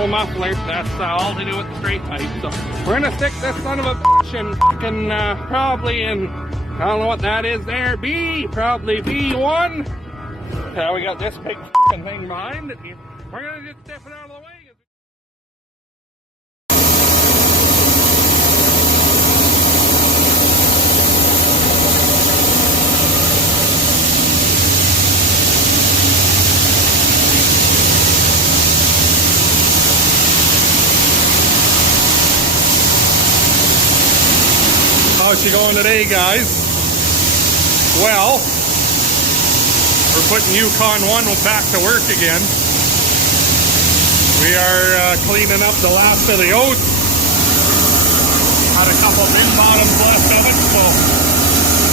thermal muffler. That's all to do with the straight pipe. So we're gonna stick this son of a bitch in fucking probably in, I don't know what that is there, probably B1. We got this big fucking thing behind it. We're gonna just step it out of the way. How's she going today, guys? Well, we're putting Yukon 1 back to work again. We are cleaning up the last of the oats. Had a couple bin bottoms left of it, so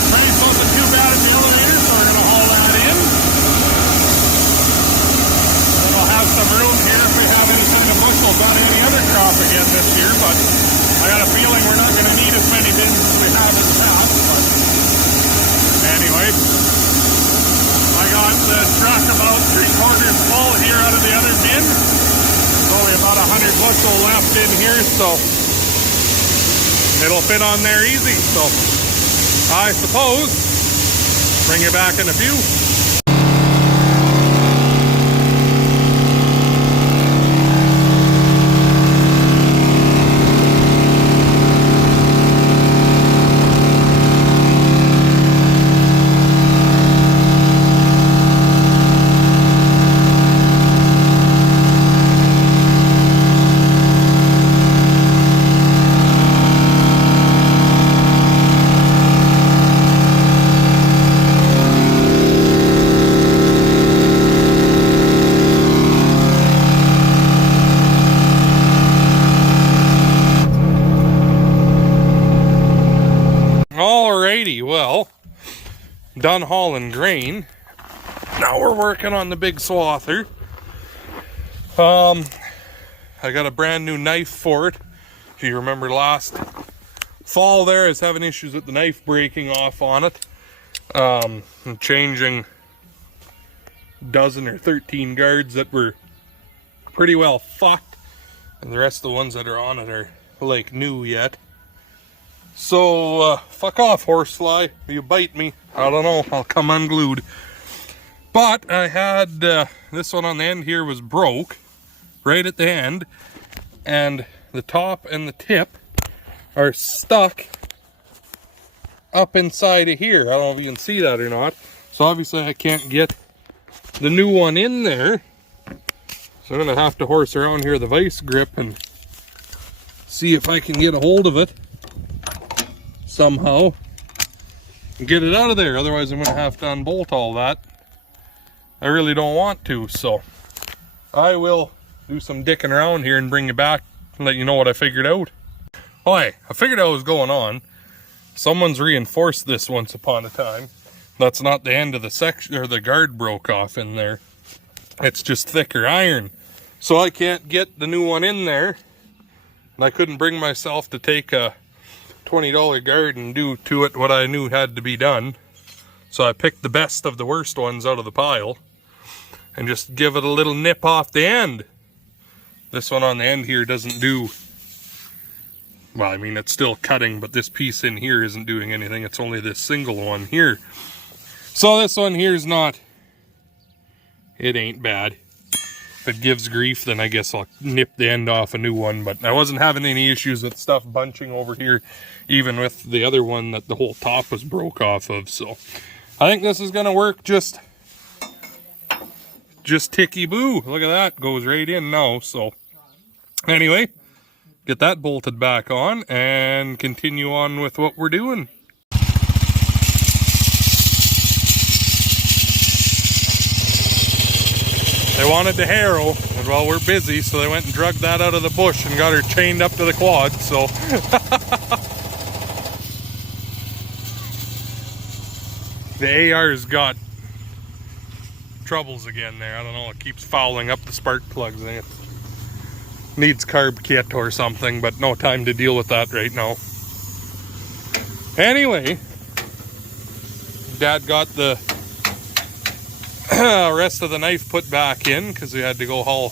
trace wasn't too bad at the elevator, so we're going to haul that in. Then we'll have some room here if we have any kind of bushels on any other crop again this year, but I got a feeling we're not going to need as many bins as we have in the past. But anyway, I got the truck about 3/4 full here out of the other bin. There's only about 100 bushel left in here, so it'll fit on there easy. So I suppose bring you back in a few. Alrighty, well, done hauling grain. Now we're working on the big swather. I got a brand new knife for it. If you remember last fall there, I was having issues with the knife breaking off on it. I'm changing a dozen or 13 guards that were pretty well fucked, and the rest of the ones that are on it are like new yet. So, fuck off, horsefly. You bite me, I don't know, I'll come unglued. But I had, this one on the end here was broke, right at the end. And the top and the tip are stuck up inside of here. I don't know if you can see that or not. So obviously I can't get the new one in there. So I'm going to have to horse around here the vice grip and see if I can get a hold of it somehow and get it out of there. Otherwise I'm going to have to unbolt all that. I really don't want to, so I will do some dicking around here and bring you back and let you know what I figured out. I figured out what was going on. Someone's reinforced this once upon a time. That's not the end of the section, or the guard broke off in there. It's just thicker iron. So I can't get the new one in there. And I couldn't bring myself to take a $20 guard and do to it what I knew had to be done. So I picked the best of the worst ones out of the pile and just give it a little nip off the end. This one on the end here doesn't do, well, I mean, it's still cutting, but this piece in here isn't doing anything. It's only this single one here. So this one here is not, it ain't bad. If it gives grief, then I guess I'll nip the end off a new one. But I wasn't having any issues with stuff bunching over here, even with the other one that the whole top was broke off of. So I think this is gonna work just ticky-boo. Look at that, goes right in now. So anyway, get that bolted back on and continue on with what we're doing. They wanted the harrow, and well, we're busy, so they went and drugged that out of the bush and got her chained up to the quad, so. The AR's got troubles again there. I don't know, it keeps fouling up the spark plugs. I think it needs carb kit or something, but no time to deal with that right now. Anyway, Dad got the rest of the knife put back in because we had to go haul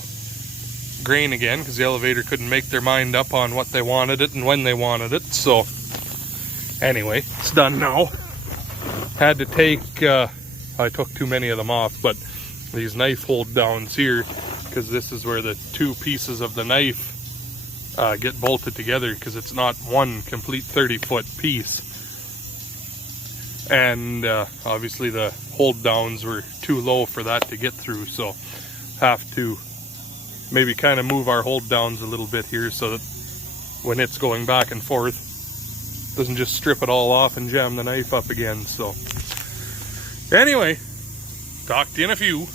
grain again because the elevator couldn't make their mind up on what they wanted it and when they wanted it. So anyway, it's done now. Had to take, I took too many of them off, but these knife hold downs here, because this is where the two pieces of the knife get bolted together, because it's not one complete 30-foot piece. And obviously the hold downs were too low for that to get through, so have to maybe kind of move our hold downs a little bit here so that when it's going back and forth, doesn't just strip it all off and jam the knife up again. So anyway, talk to you in a few.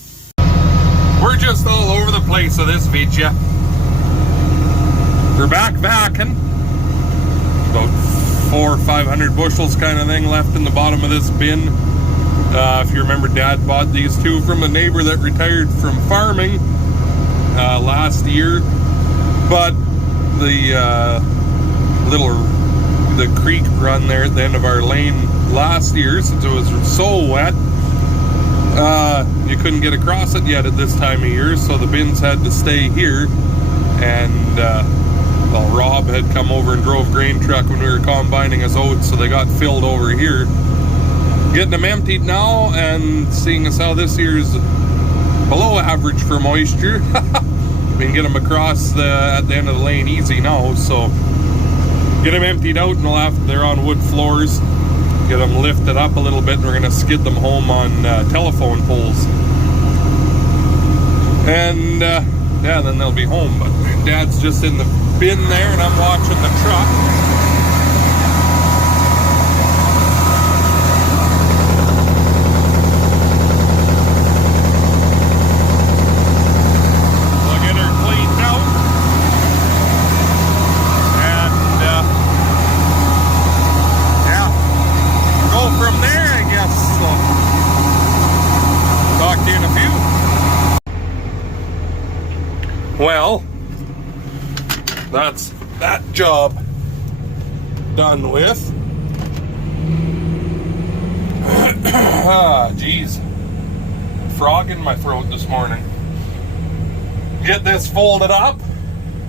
We're just all over the place with this video. We're back backing. About 400 or 500 bushels kind of thing left in the bottom of this bin. If you remember, Dad bought these two from a neighbor that retired from farming last year. But the creek run there at the end of our lane last year, since it was so wet, you couldn't get across it yet at this time of year, so the bins had to stay here. And well, Rob had come over and drove grain truck when we were combining his oats, so they got filled over here. Getting them emptied now, and seeing as how this year's below average for moisture, we can get them across at the end of the lane easy now. So get them emptied out, and they're on wood floors. Get them lifted up a little bit, and we're going to skid them home on telephone poles. And yeah, then they'll be home. But Dad's just in the bin there, and I'm watching the truck. Well, that's that job done with. Geez, frog in my throat this morning. Get this folded up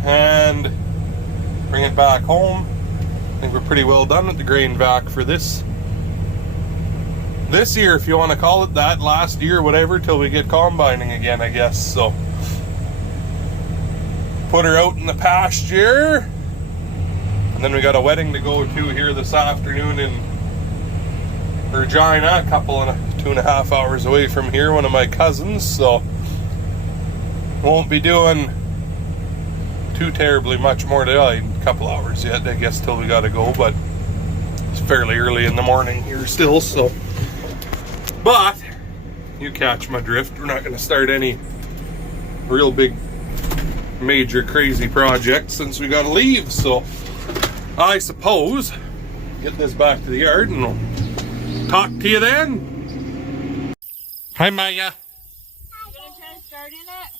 and bring it back home. I think we're pretty well done with the grain vac for this year, if you want to call it that. Last year, whatever, till we get combining again, I guess. So put her out in the pasture, and then we got a wedding to go to here this afternoon in Regina, 2.5 hours away from here, one of my cousins. So won't be doing too terribly much more today, a couple hours yet, I guess, till we gotta go, but it's fairly early in the morning here still. So, but you catch my drift. We're not gonna start any real big major crazy project since we gotta leave. So I suppose get this back to the yard and we'll talk to you then. Hi, Maya. You gonna try starting it?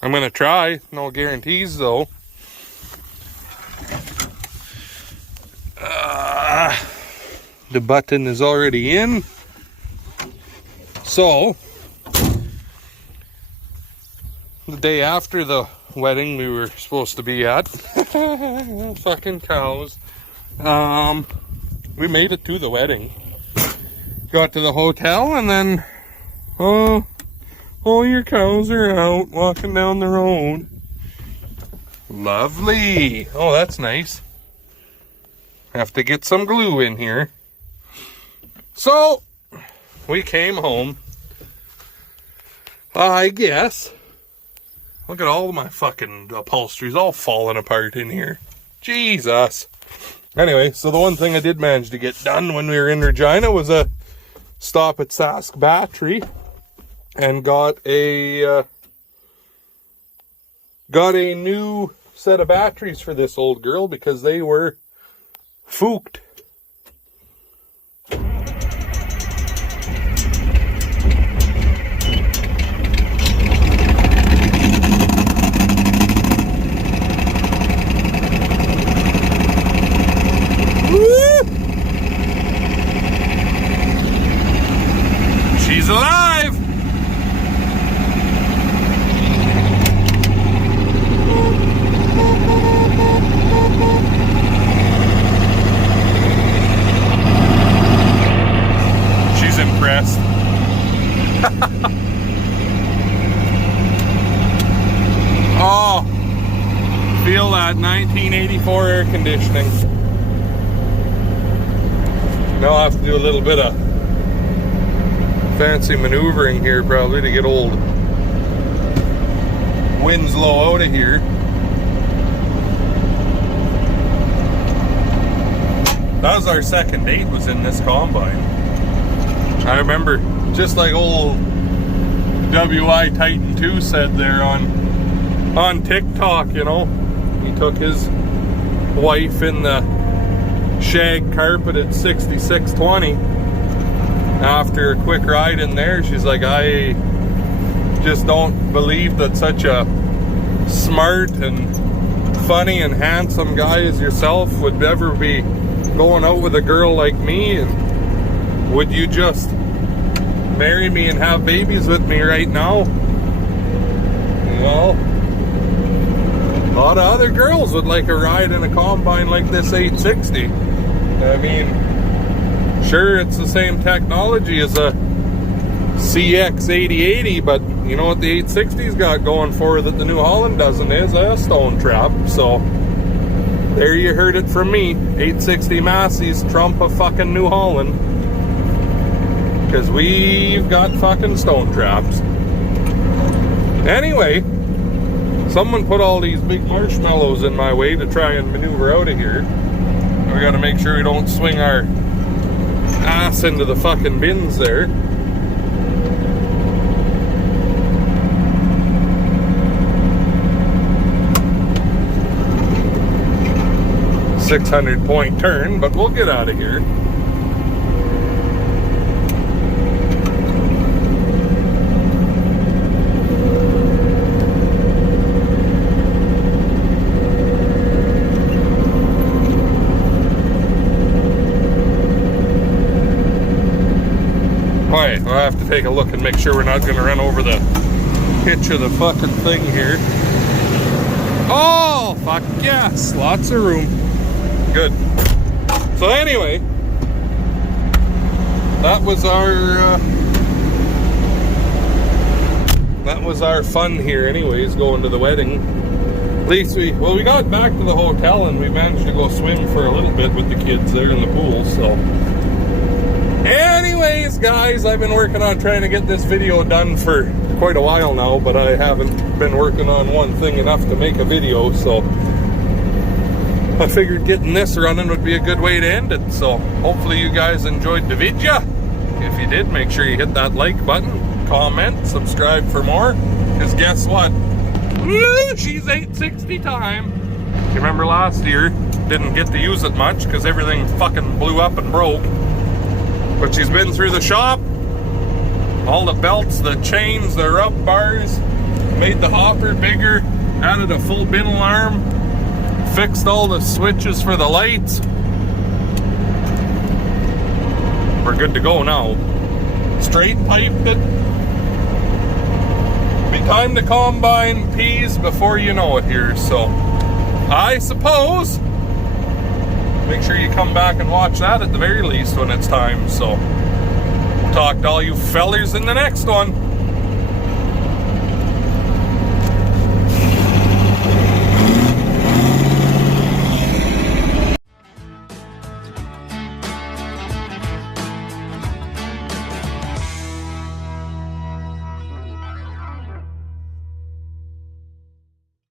I'm gonna try. No guarantees though. The button is already in. So the day after the wedding we were supposed to be at, fucking cows, we made it to the wedding. Got to the hotel, and then oh, your cows are out walking down the road. Lovely. Oh, that's nice. Have to get some glue in here. So we came home, I guess. Look at all of my fucking upholsteries all falling apart in here. Jesus. Anyway, so the one thing I did manage to get done when we were in Regina was a stop at Sask Battery, and got a new set of batteries for this old girl because they were fooked. She's alive! Oh, feel that 1984 air conditioning. Now I'll have to do a little bit of fancy maneuvering here probably to get old Winslow out of here. That was our second date, was in this combine. I remember, just like old WI Titan 2 said there on TikTok, you know, he took his wife in the shag carpeted 6620. After a quick ride in there, she's like, I just don't believe that such a smart and funny and handsome guy as yourself would ever be going out with a girl like me, and would you just marry me and have babies with me right now? Well, a lot of other girls would like a ride in a combine like this 860. I mean, sure, it's the same technology as a CX 8080, but you know what the 860's got going for that the New Holland doesn't is a stone trap. So there you heard it from me. 860 Massey's trump a fucking New Holland, because we've got fucking stone traps. Anyway, someone put all these big marshmallows in my way to try and maneuver out of here. We gotta make sure we don't swing our ass into the fucking bins there. .600 turn, but we'll get out of here. Alright, I'll have to take a look and make sure we're not going to run over the hitch of the fucking thing here. Oh, fuck yes, lots of room. Good. So anyway, that was our fun here anyways, going to the wedding. At least we got back to the hotel and we managed to go swim for a little bit with the kids there in the pool. So anyways, guys, I've been working on trying to get this video done for quite a while now, but I haven't been working on one thing enough to make a video, so I figured getting this running would be a good way to end it. So hopefully you guys enjoyed the video. If you did, make sure you hit that like button, comment, subscribe for more, because guess what? Woo, she's 860 time. You remember last year, didn't get to use it much because everything fucking blew up and broke. But she's been through the shop, all the belts, the chains, the rub bars, made the hopper bigger, added a full bin alarm, fixed all the switches for the lights. We're good to go now. Straight piped it. Be time to combine peas before you know it here. So I suppose make sure you come back and watch that at the very least when it's time. So we'll talk to all you fellers in the next one.